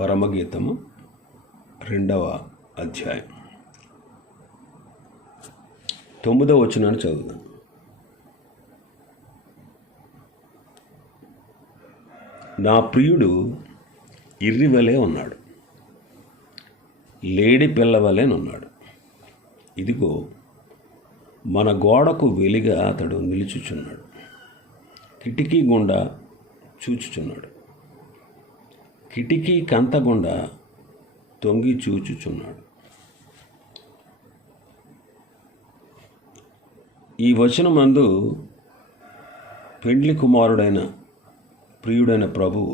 పరమగీతము రెండవ అధ్యాయం. తొమ్మిదవ వచనాన్ని చదువుదాం. నా ప్రియుడు ఇర్రివలే ఉన్నాడు. లేడి పిల్లవలేనున్నాడు ఇదిగో మన గోడకు వెలిగా అతడు నిలుచుచున్నాడు. కిటికీ గుండా చూచుచున్నాడు. కిటికీ కంతగుండా తొంగి చూచుచున్నాడు. ఈ వచనమందు పెండ్లి కుమారుడైన ప్రియుడైన ప్రభువు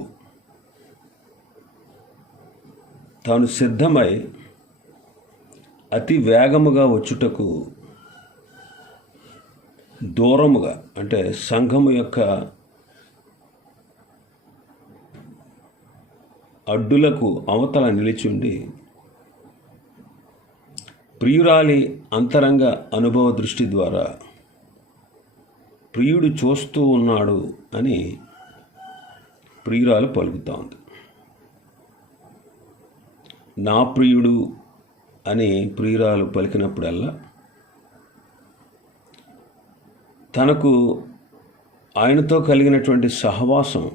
తాను సిద్ధమై అతి వేగముగా వచ్చుటకు దూరముగా అంటే సంఘము యొక్క అడ్డులకు అవతల నిలిచుండి ప్రియురాలి అంతరంగ అనుభవ దృష్టి ద్వారా ప్రియుడు చూస్తూ ఉన్నాడు అని ప్రియురాలు పలుకుతా ఉంది. నా ప్రియుడు అని ప్రియురాలు పలికినప్పుడల్లా తనకు ఆయనతో కలిగినటువంటి సహవాసం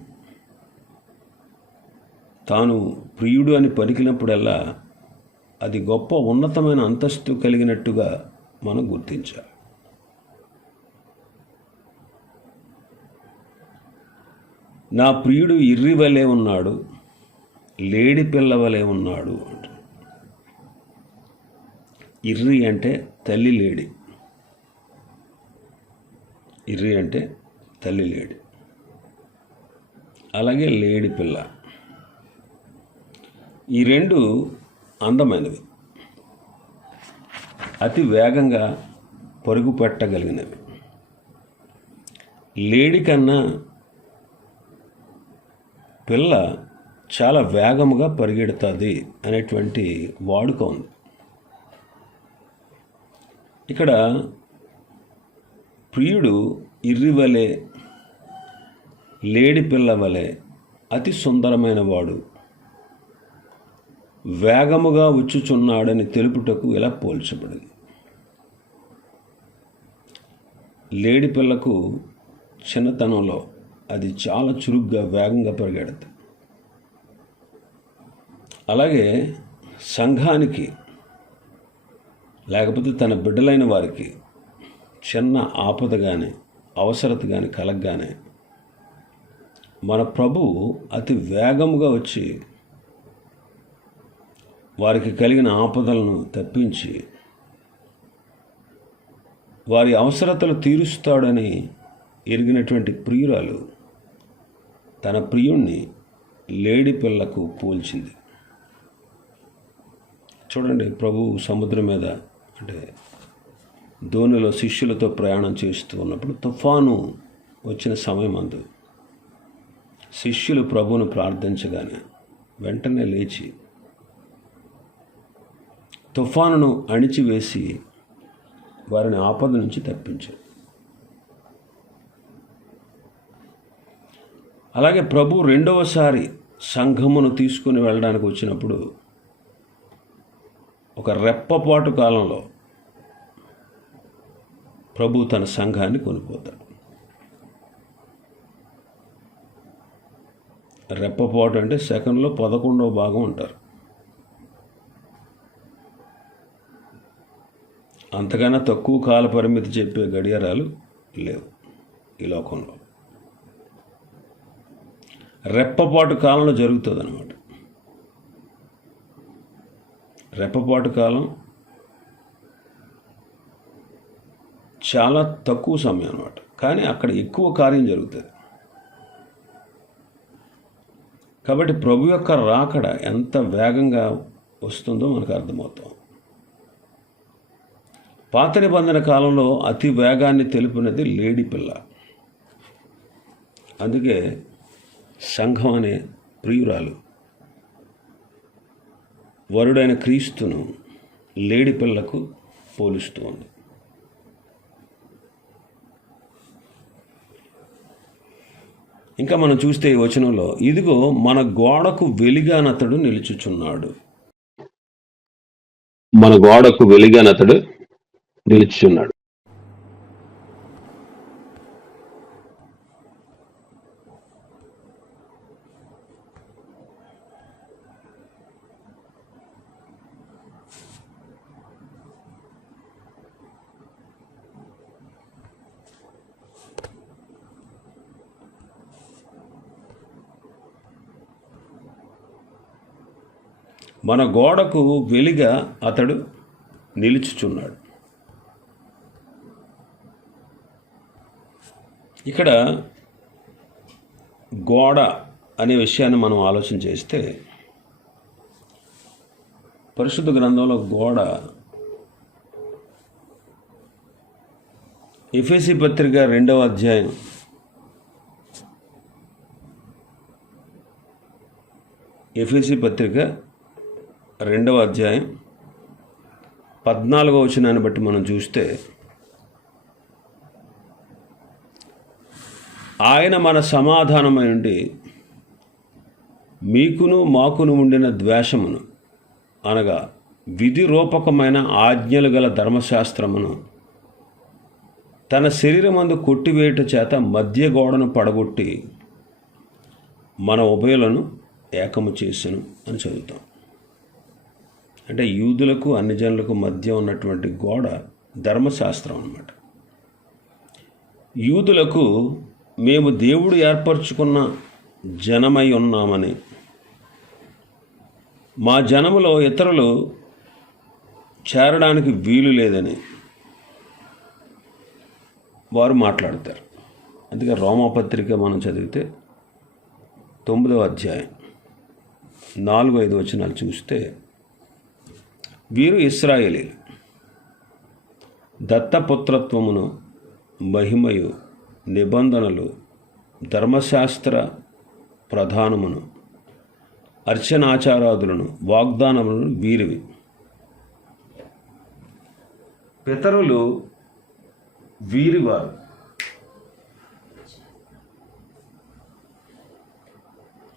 తాను ప్రియుడు అని పలికినప్పుడల్లా అది గొప్ప ఉన్నతమైన అంతస్తు కలిగినట్టుగా మనం గుర్తించాలి. నా ప్రియుడు ఇర్రి వలె ఉన్నాడు లేడి పిల్ల వలె ఉన్నాడు అంట. ఇర్రి అంటే తల్లి లేడి. ఇర్రి అంటే తల్లి లేడి. అలాగే లేడి పిల్ల. ఈ రెండు అందమైనవి. అతి వేగంగా పరుగు పెట్టగలిగినవి లేడి కన్నా పిల్ల చాలా వేగముగా పరిగెడుతుంది అనేటువంటి వాడుక ఉంది. ఇక్కడ ప్రియుడు ఇర్రివలే లేడి పిల్ల వలె అతి సుందరమైన వాడు వేగముగా ఉచ్చుచున్నాడని తెలుపుటకు ఇలా పోల్చబడింది. లేడి పిల్లకు చిన్నతనంలో అది చాలా చురుగ్గా వేగంగా పరిగెడుతుంది అలాగే సంఘానికి లేకపోతే తన బిడ్డలైన వారికి చిన్న ఆపద కానీ అవసరత కానీ కలగగానే మన ప్రభు అతి వేగముగా వచ్చి వారికి కలిగిన ఆపదలను తప్పించి వారి అవసరతలు తీరుస్తాడని ఎరిగినటువంటి ప్రియురాలు తన ప్రియుణ్ణి లేడి పిల్లకు పోల్చింది. చూడండి ప్రభు సముద్రం మీద అంటే ధోనిలో శిష్యులతో ప్రయాణం చేస్తూ ఉన్నప్పుడు తుఫాను వచ్చిన సమయం అందు శిష్యులు ప్రభువును ప్రార్థించగానే వెంటనే లేచి తుఫానును అణిచివేసి వారిని ఆపద నుంచి తప్పించారు. అలాగే ప్రభు రెండవసారి సంఘమును తీసుకుని వెళ్ళడానికి వచ్చినప్పుడు ఒక రెప్పపాటు కాలంలో ప్రభు తన సంఘాన్ని కొనిపోతాడు. రెప్పపాటు అంటే సెకండ్లో పదకొండవ భాగం ఉంటారు అంతకన్నా తక్కువ కాల పరిమితి చెప్పే గడియారాలు లేవు ఈ లోకంలో. రెప్పపాటు కాలంలో జరుగుతుంది అనమాట రెప్పపాటు కాలం చాలా తక్కువ సమయం అనమాట కానీ అక్కడ ఎక్కువ కార్యం జరుగుతుంది. కాబట్టి ప్రభు యొక్క రాకడ ఎంత వేగంగా వస్తుందో మనకు అర్థమవుతాం పాత నిబంధన కాలంలో అతి వేగాన్ని తెలిపినది లేడి పిల్ల. అందుకే సంఘం అనే ప్రియురాలు వరుడైన క్రీస్తును లేడి పిల్లకు పోలుస్తూ ఉంది. ఇంకా మనం చూస్తే ఈ వచనంలో ఇదిగో మన గోడకు వెలిగానతడు నిలుచుచున్నాడు. మన గోడకు వెలిగానతడు నిలుచున్నాడు మన గోడకు వెలిగా అతడు నిలుచుచున్నాడు. ఇక్కడ గోడ అనే విషయాన్ని మనం ఆలోచన చేస్తే పరిశుద్ధ గ్రంథంలో గోడ ఎఫ్ఎసి పత్రిక రెండవ అధ్యాయం ఎఫ్ఎసి పత్రిక రెండవ అధ్యాయం పద్నాలుగో వచనాన్ని బట్టి మనం చూస్తే ఆయన మన సమాధానమై ఉండి మీకును మాకును ఉండిన ద్వేషమును అనగా విధి రూపకమైన ఆజ్ఞలు గల ధర్మశాస్త్రమును తన శరీరమందు కొట్టివేయుట చేత మధ్య గోడను పడగొట్టి మన ఉభయులను ఏకము చేసెను అని చదువుతాం. అంటే యూదులకు అన్ని జనులకు మధ్య ఉన్నటువంటి గోడ ధర్మశాస్త్రం అన్నమాట. యూదులకు మేము దేవుడు ఏర్పరచుకున్న జనమై ఉన్నామని. మా జనములో ఇతరులు చేరడానికి వీలు లేదని వారు మాట్లాడతారు. అందుకే రోమపత్రిక మనం చదివితే తొమ్మిదవ అధ్యాయం నాలుగు ఐదు వచనాలు చూస్తే వీరు ఇస్రాయేలీలు దత్తపుత్రత్వమును మహిమయు నిబంధనలు ధర్మశాస్త్ర ప్రధానమును అర్చనాచారాదులను వాగ్దానములను వీరివి. పితరులు వీరివారు.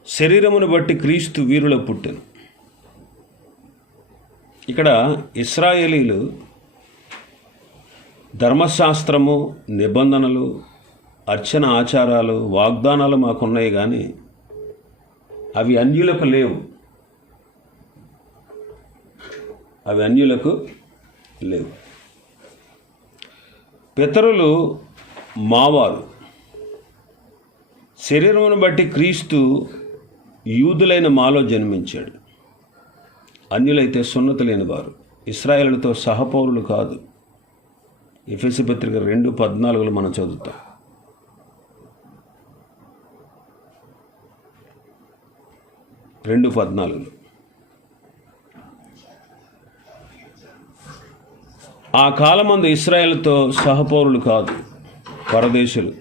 శరీరమును బట్టి క్రీస్తు వీరుల పుట్టెను. ఇక్కడ ఇస్రాయేలీలు ధర్మశాస్త్రము నిబంధనలు అర్చన ఆచారాలు వాగ్దానాలు మాకున్నాయి కానీ అవి అన్యులకు లేవు. అవి అన్యులకు లేవు. పితరులు మావారు. శరీరమును బట్టి క్రీస్తు యూదులైన మాలో జన్మించాడు. అన్యులైతే సున్నత లేని వారు. ఇస్రాయేలులతో సహపౌరులు కాదు. ఎఫ్ఎసి పత్రిక రెండు పద్నాలుగులో మనం చదువుతాం. రెండు పద్నాలుగులో. ఆ కాలమందు ఇస్రాయేల్తో సహపౌరులు కాదు పరదేశులు.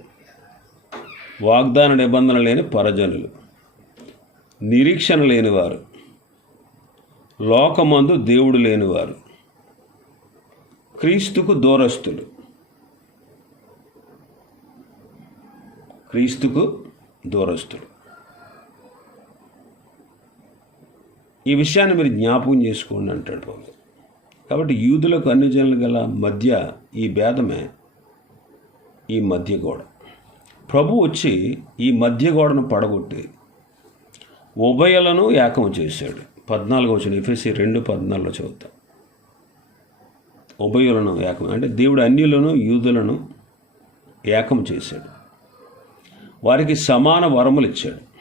వాగ్దాన నిబంధన లేని పరజనులు. నిరీక్షణ లేనివారు. లోకమందు దేవుడు లేనివారు. క్రీస్తుకు దూరస్తులు క్రీస్తుకు దూరస్తులు ఈ విషయాన్ని మీరు జ్ఞాపకం చేసుకోండి అంటాడు పౌలు. కాబట్టి యూదులకు అన్ని జనులు గల మధ్య ఈ భేదమే ఈ మధ్య గోడ. ప్రభు వచ్చి ఈ మధ్య గోడను పడగొట్టి ఉభయలను ఏకం చేశాడు. పద్నాలుగు వచ్చిన ఎఫ్ఎస్సి రెండు పద్నాలుగులో చదువుతాం. ఉభయులను ఏకం అంటే దేవుడు అన్యులను యూదులను ఏకం చేశాడు. వారికి సమాన వరములు ఇచ్చాడు.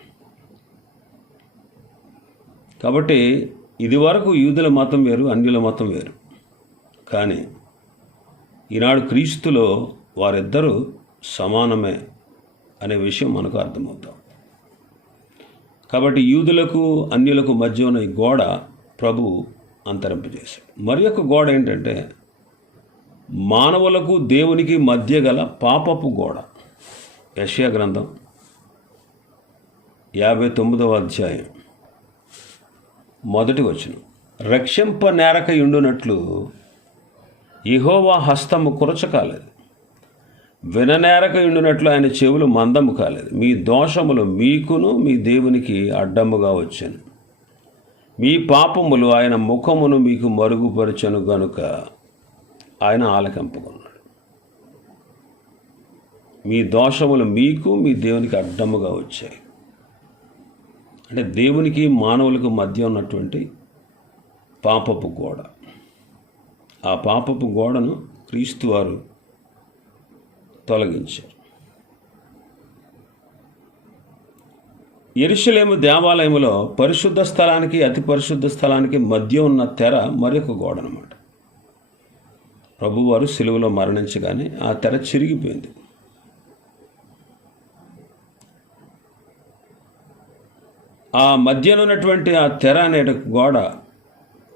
కాబట్టి ఇది వరకు యూదుల మతం వేరు అన్యుల మతం వేరు. కానీ ఈనాడు క్రీస్తులో వారిద్దరూ సమానమే అనే విషయం మనకు అర్థమవుతాం. కాబట్టి యూదులకు అన్యులకు మధ్య ఉన్న ఈ గోడ ప్రభు అంతరింపజేశాడు. మరి యొక్క గోడ ఏంటంటే మానవులకు దేవునికి మధ్య గల పాపపు గోడ. యష్యా గ్రంథం యాభై తొమ్మిదవ అధ్యాయం. మొదటి వచనం. రక్షింప నేరక ఇండునట్లు ఇహోవా హస్తము కురచ కాలేదు. విననేరక ఇండునట్లు ఆయన చెవులు మందము కాలేదు. మీ దోషములు మీకును మీ దేవునికి అడ్డముగా వచ్చాను. మీ పాపములు ఆయన ముఖమును మీకు మరుగుపరచను గనుక ఆయన ఆలకింపుకున్నాడు మీ దోషములు మీకు మీ దేవునికి అడ్డముగా వచ్చాయి. అంటే దేవునికి మానవులకు మధ్య ఉన్నటువంటి పాపపు గోడ. ఆ పాపపు గోడను క్రీస్తు వారు తొలగించారు. ఎరుషలేము దేవాలయములో పరిశుద్ధ స్థలానికి అతి పరిశుద్ధ స్థలానికి మధ్య ఉన్న తెర మరొక గోడ అనమాట ప్రభువారు సెలువులో మరణించగానే ఆ తెర చిరిగిపోయింది. ఆ మధ్యలో ఉన్నటువంటి ఆ తెర అనే గోడ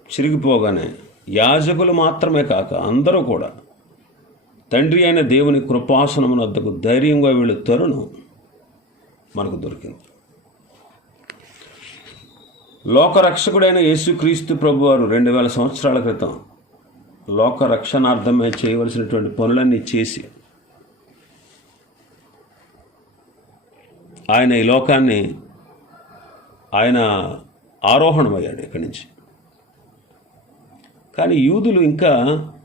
చిరిగిపోగానే యాజకులు మాత్రమే కాక అందరూ కూడా తండ్రి అయిన దేవుని కృపాసనమున వద్దకు ధైర్యంగా వీళ్ళు తరుణం మనకు దొరికింది. లోకరక్షకుడైన యేసుక్రీస్తు ప్రభువారు రెండు వేల సంవత్సరాల క్రితం లోక రక్షణార్థమే చేయవలసినటువంటి పనులన్నీ చేసి ఆయన ఈ లోకాన్ని ఆయన ఆరోహణమయ్యాడు ఇక్కడి నుంచి. కానీ యూదులు ఇంకా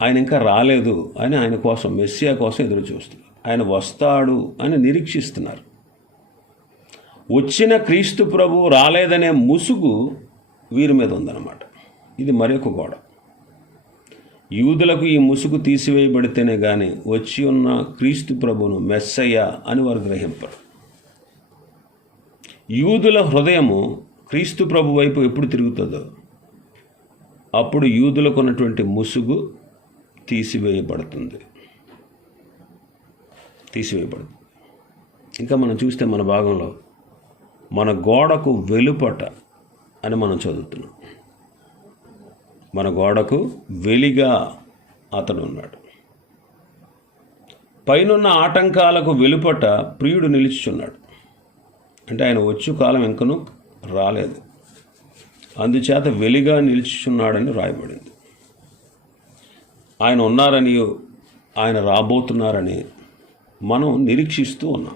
ఆయన ఇంకా రాలేదు అని ఆయన కోసం మెస్సియా కోసం ఎదురు చూస్తున్నారు. ఆయన వస్తాడు అని నిరీక్షిస్తున్నారు. వచ్చిన క్రీస్తు ప్రభు రాలేదనే ముసుగు వీరి మీద ఉందన్నమాట. ఇది మరొక గోడ. యూదులకు ఈ ముసుగు తీసివేయబడితేనే కానీ వచ్చి ఉన్న క్రీస్తు ప్రభును మెస్సయ్య అని వారు గ్రహింపరు. యూదుల హృదయము క్రీస్తు ప్రభు వైపు ఎప్పుడు తిరుగుతుందో అప్పుడు యూదులకు ఉన్నటువంటి ముసుగు తీసివేయబడుతుంది. తీసివేయబడుతుంది. ఇంకా మనం చూస్తే మన భాగంలో మన గోడకు వెలుపట అని మనం చదువుతున్నాం. మన గోడకు వెలిగా అతడు ఉన్నాడు. పైనున్న ఆటంకాలకు వెలుపట ప్రియుడు నిలుచుచున్నాడు అంటే ఆయన వచ్చు కాలం ఇంకను రాలేదు. అందుచేత వెలిగా నిలుచున్నాడని రాయబడింది. ఆయన ఉన్నారని ఆయన రాబోతున్నారని మనం నిరీక్షిస్తూ ఉన్నాం.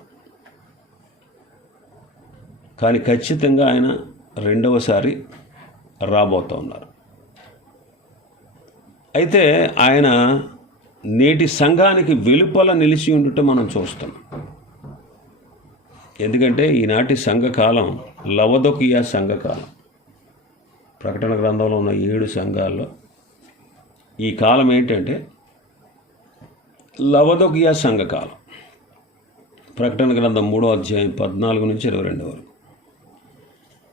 కానీ ఖచ్చితంగా ఆయన రెండవసారి రాబోతూ ఉన్నారు. అయితే ఆయన నేటి సంఘానికి వెలుపల నిలిచి ఉండటం మనం చూస్తున్నాం. ఎందుకంటే ఈనాటి సంఘకాలం లవదొకియా సంఘకాలం. ప్రకటన గ్రంథంలో ఉన్న ఏడు సంఘాల్లో ఈ కాలం ఏంటంటే లవదొకియా సంఘకాలం. ప్రకటన గ్రంథం మూడో అధ్యాయం పద్నాలుగు నుంచి ఇరవై రెండు వరకు.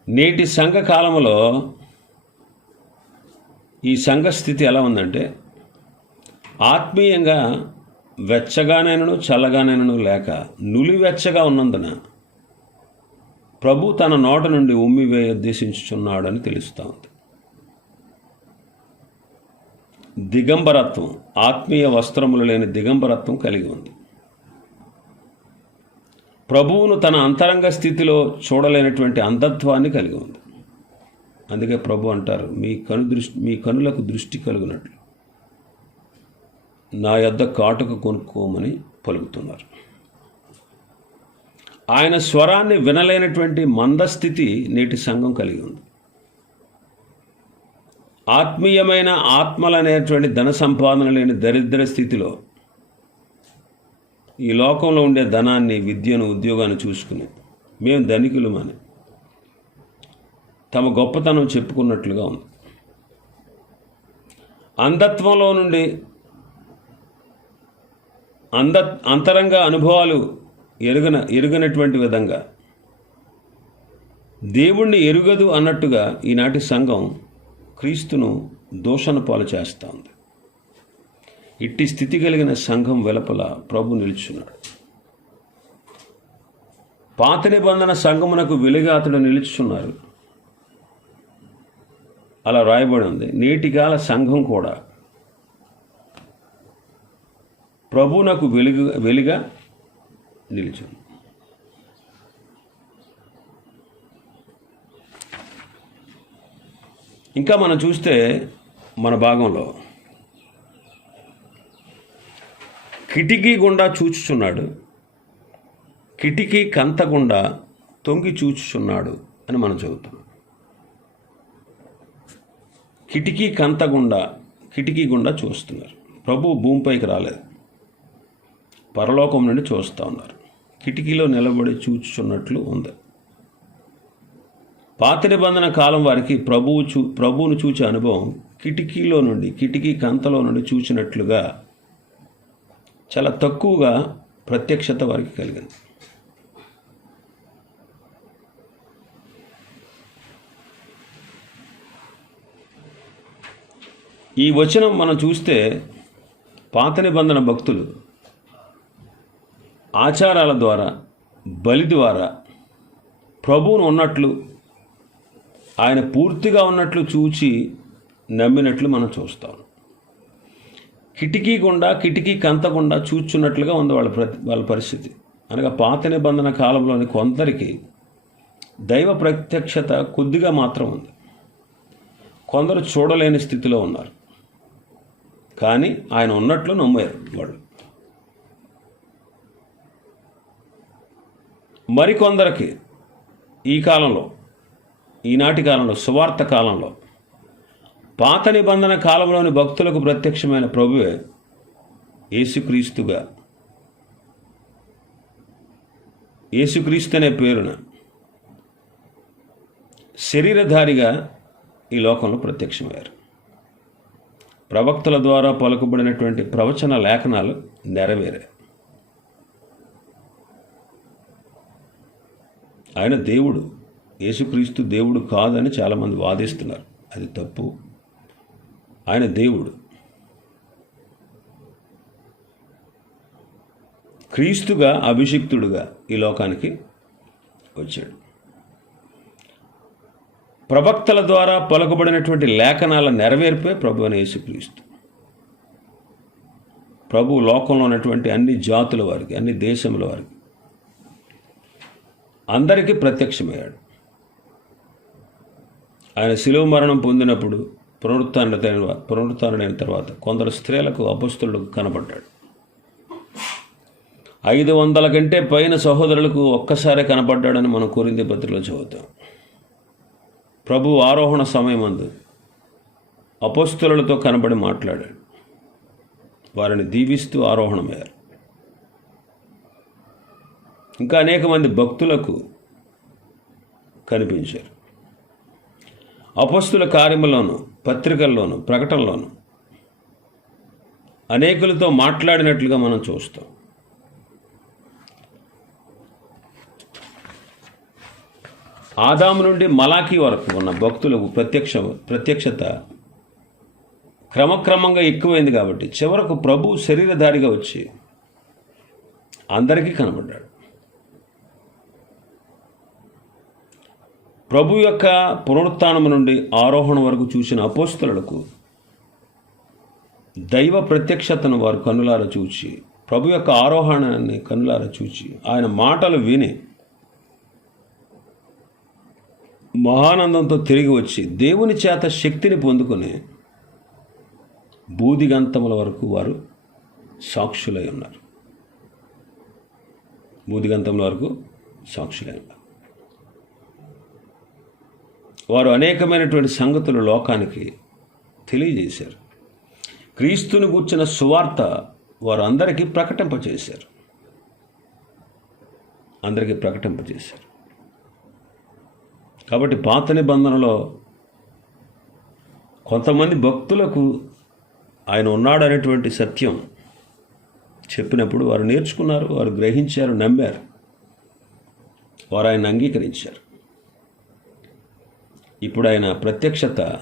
నేటి సంఘ కాలంలో ఈ సంఘ స్థితి ఎలా ఉందంటే ఆత్మీయంగా వెచ్చగానైనను చల్లగానైనను లేక నులివెచ్చగా ఉన్నందున ప్రభు తన నోట నుండి ఉమ్మివేయ ఉద్దేశించుచున్నాడని తెలుస్తూ ఉంది. దిగంబరత్వం ఆత్మీయ వస్త్రములు లేని దిగంబరత్వం కలిగి ఉంది. ప్రభువును తన అంతరంగ స్థితిలో చూడలేనటువంటి అంధత్వాన్ని కలిగి ఉంది. అందుకే ప్రభు అంటారు మీ కను దృష్టి మీ కనులకు దృష్టి కలుగునట్లు. నా యొద్ద కాటుక కొనుక్కోమని పలుకుతున్నారు. ఆయన స్వరాన్ని వినలేనటువంటి మందస్థితి నేటి సంఘం కలిగి ఉంది. ఆత్మీయమైన ఆత్మలనేటువంటి ధన సంపాదన లేని దరిద్ర స్థితిలో ఈ లోకంలో ఉండే ధనాన్ని విద్యను ఉద్యోగాన్ని చూసుకుని మేము ధనికులమని తమ గొప్పతనం చెప్పుకున్నట్లుగా ఉంది. అంధత్వంలో నుండి అంద అంతరంగ అనుభవాలు ఎరుగన ఎరుగనటువంటి విధంగా. దేవుణ్ణి ఎరుగదు అన్నట్టుగా ఈనాటి సంఘం క్రీస్తును దూషణ పాలు చేస్తూ ఉంది ఇట్టి స్థితి కలిగిన సంఘం వెలుపల ప్రభు నిలుచున్నాడు. పాత నిబంధన సంఘమునకు వెలుగా అతడు నిలుచున్నారు. అలా రాయబడి ఉంది నేటికాల సంఘం కూడా ప్రభువునకు వెలుగు వెలుగా నిలిచాను ఇంకా మనం చూస్తే మన భాగంలో కిటికీ గుండా చూచుచున్నాడు కిటికీ కంత గుండా తొంగి చూచుచున్నాడు అని మనం చదువుతున్నాం కిటికీ కంత గుండా కిటికీ గుండా చూస్తున్నారు. ప్రభు భూమిపైకి రాలేదు. పరలోకం నుండి చూస్తూ ఉన్నారు. కిటికీలో నిలబడి చూచుచున్నట్లు ఉంది. పాత నిబంధన కాలం వారికి ప్రభువు చూ ప్రభువును చూచే అనుభవం కిటికీలో నుండి కిటికీ కంతలో నుండి చూచినట్లుగా చాలా తక్కువగా ప్రత్యక్షత వారికి కలిగింది. ఈ వచనం మనం చూస్తే పాత నిబంధన భక్తులు ఆచారాల ద్వారా బలి ద్వారా ప్రభువును ఉన్నట్లు ఆయన పూర్తిగా ఉన్నట్లు చూచి నమ్మినట్లు మనం చూస్తాం. కిటికీ గుండా కిటికీ కంతకుండా చూచున్నట్లుగా ఉంది వాళ్ళ ప్రతి వాళ్ళ పరిస్థితి. అనగా పాత నిబంధన కాలంలోని కొందరికి దైవ ప్రత్యక్షత కొద్దిగా మాత్రం ఉంది. కొందరు చూడలేని స్థితిలో ఉన్నారు. కానీ ఆయన ఉన్నట్లు నమ్మారు వాళ్ళు. మరికొందరికి ఈ కాలంలో ఈనాటి కాలంలో సువార్త కాలంలో పాత నిబంధన కాలంలోని భక్తులకు ప్రత్యక్షమైన ప్రభువే యేసుక్రీస్తుగా. యేసుక్రీస్తు అనే పేరున శరీరధారిగా ఈ లోకంలో ప్రత్యక్షమయ్యారు. ప్రవక్తల ద్వారా పలుకుబడినటువంటి ప్రవచన లేఖనాలు నెరవేరాయి. ఆయన దేవుడు యేసుక్రీస్తు దేవుడు కాదని చాలామంది వాదిస్తున్నారు. అది తప్పు. ఆయన దేవుడు. క్రీస్తుగా అభిషిక్తుడుగా ఈ లోకానికి వచ్చాడు. ప్రవక్తల ద్వారా పలుకబడినటువంటి లేఖనాల నెరవేర్పే ప్రభు అని యేసుక్రీస్తు. ప్రభు లోకంలో ఉన్నటువంటి అన్ని జాతుల వారికి అన్ని దేశముల వారికి అందరికీ ప్రత్యక్షమయ్యాడు. ఆయన శిలువ మరణం పొందినప్పుడు పునరుత్న పునరుత్డైన తర్వాత కొందరు స్త్రీలకు అపస్తులకు కనపడ్డాడు. ఐదు వందల కంటే పైన సహోదరులకు ఒక్కసారి కనపడ్డాడని మనం కోరింది పత్రికలో చదువుతాం. ప్రభు ఆరోహణ సమయమందు అపస్తులతో కనబడి మాట్లాడాడు. వారిని దీవిస్తూ ఆరోహణమయ్యారు. ఇంకా అనేక మంది భక్తులకు కనిపించారు. అపస్తుల కార్యములోను పత్రికల్లోను ప్రకటనలోను అనేకులతో మాట్లాడినట్లుగా మనం చూస్తాం. ఆదాము నుండి మలాఖీ వరకు ఉన్న భక్తులకు ప్రత్యక్ష ప్రత్యక్షత క్రమక్రమంగా ఎక్కువైంది కాబట్టి చివరకు ప్రభు శరీరధారిగా వచ్చి అందరికీ కనబడ్డాడు. ప్రభు యొక్క పునరుత్థానం నుండి ఆరోహణ వరకు చూసిన అపోస్తులకు దైవ ప్రత్యక్షతను వారు కన్నులారా చూచి ప్రభు యొక్క ఆరోహణాన్ని కన్నులారా చూచి ఆయన మాటలు విని మహానందంతో తిరిగి వచ్చి దేవుని చేత శక్తిని పొందుకొని బూదిగంతముల వరకు వారు సాక్షులై ఉన్నారు. బూదిగంతముల వరకు సాక్షులై ఉన్నారు. వారు అనేకమైనటువంటి సంగతులు లోకానికి తెలియజేశారు. క్రీస్తుని గూర్చిన సువార్త వారు అందరికీ ప్రకటింపచేశారు అందరికీ ప్రకటింపజేశారు. కాబట్టి పాత నిబంధనలో కొంతమంది భక్తులకు ఆయన ఉన్నాడనేటువంటి సత్యం చెప్పినప్పుడు వారు నేర్చుకున్నారు వారు గ్రహించారు నమ్మారు. వారు ఆయన అంగీకరించారు. ఇప్పుడు ఆయన ప్రత్యక్షత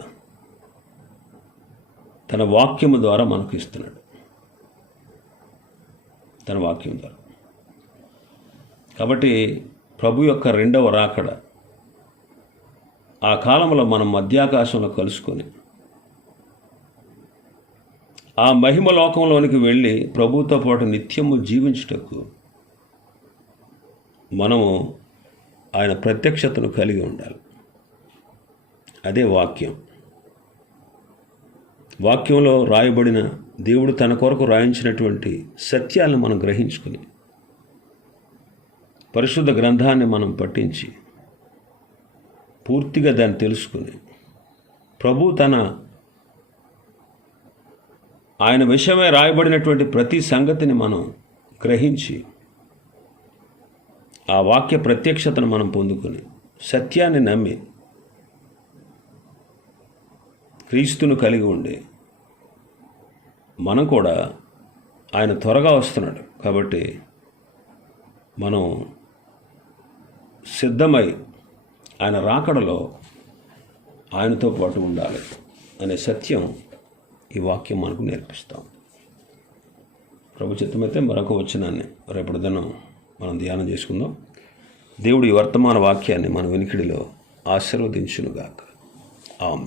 తన వాక్యము ద్వారా మనకు ఇస్తున్నాడు. తన వాక్యం ద్వారా. కాబట్టి ప్రభు యొక్క రెండవ రాకడ ఆ కాలంలో మనం మధ్యాకాశంలో కలుసుకొని ఆ మహిమ లోకంలోనికి వెళ్ళి ప్రభుతో పాటు నిత్యము జీవించుటకు మనము ఆయన ప్రత్యక్షతను కలిగి ఉండాలి. అదే వాక్యం. వాక్యంలో రాయబడిన దేవుడు తన కొరకు రాయించినటువంటి సత్యాలను మనం గ్రహించుకుని పరిశుద్ధ గ్రంథాన్ని మనం పట్టించి పూర్తిగా దాన్ని తెలుసుకుని ప్రభు తన ఆయన విషయమే రాయబడినటువంటి ప్రతి సంగతిని మనం గ్రహించి ఆ వాక్య ప్రత్యక్షతను మనం పొందుకొని సత్యాన్ని నమ్మి క్రీస్తును కలిగి ఉండి మనం కూడా ఆయన త్వరగా వస్తున్నాడు. కాబట్టి మనం సిద్ధమై ఆయన రాకడలో ఆయనతో పాటు ఉండాలి అనే సత్యం ఈ వాక్యం మనకు నేర్పిస్తాం. ప్రభు చిత్తమైతే మరొక వచనాన్ని రేపటి దినం మనం ధ్యానం చేసుకుందాం. దేవుడి వర్తమాన వాక్యాన్ని మన వెనికిడిలో ఆశీర్వదించునుగాక. ఆమె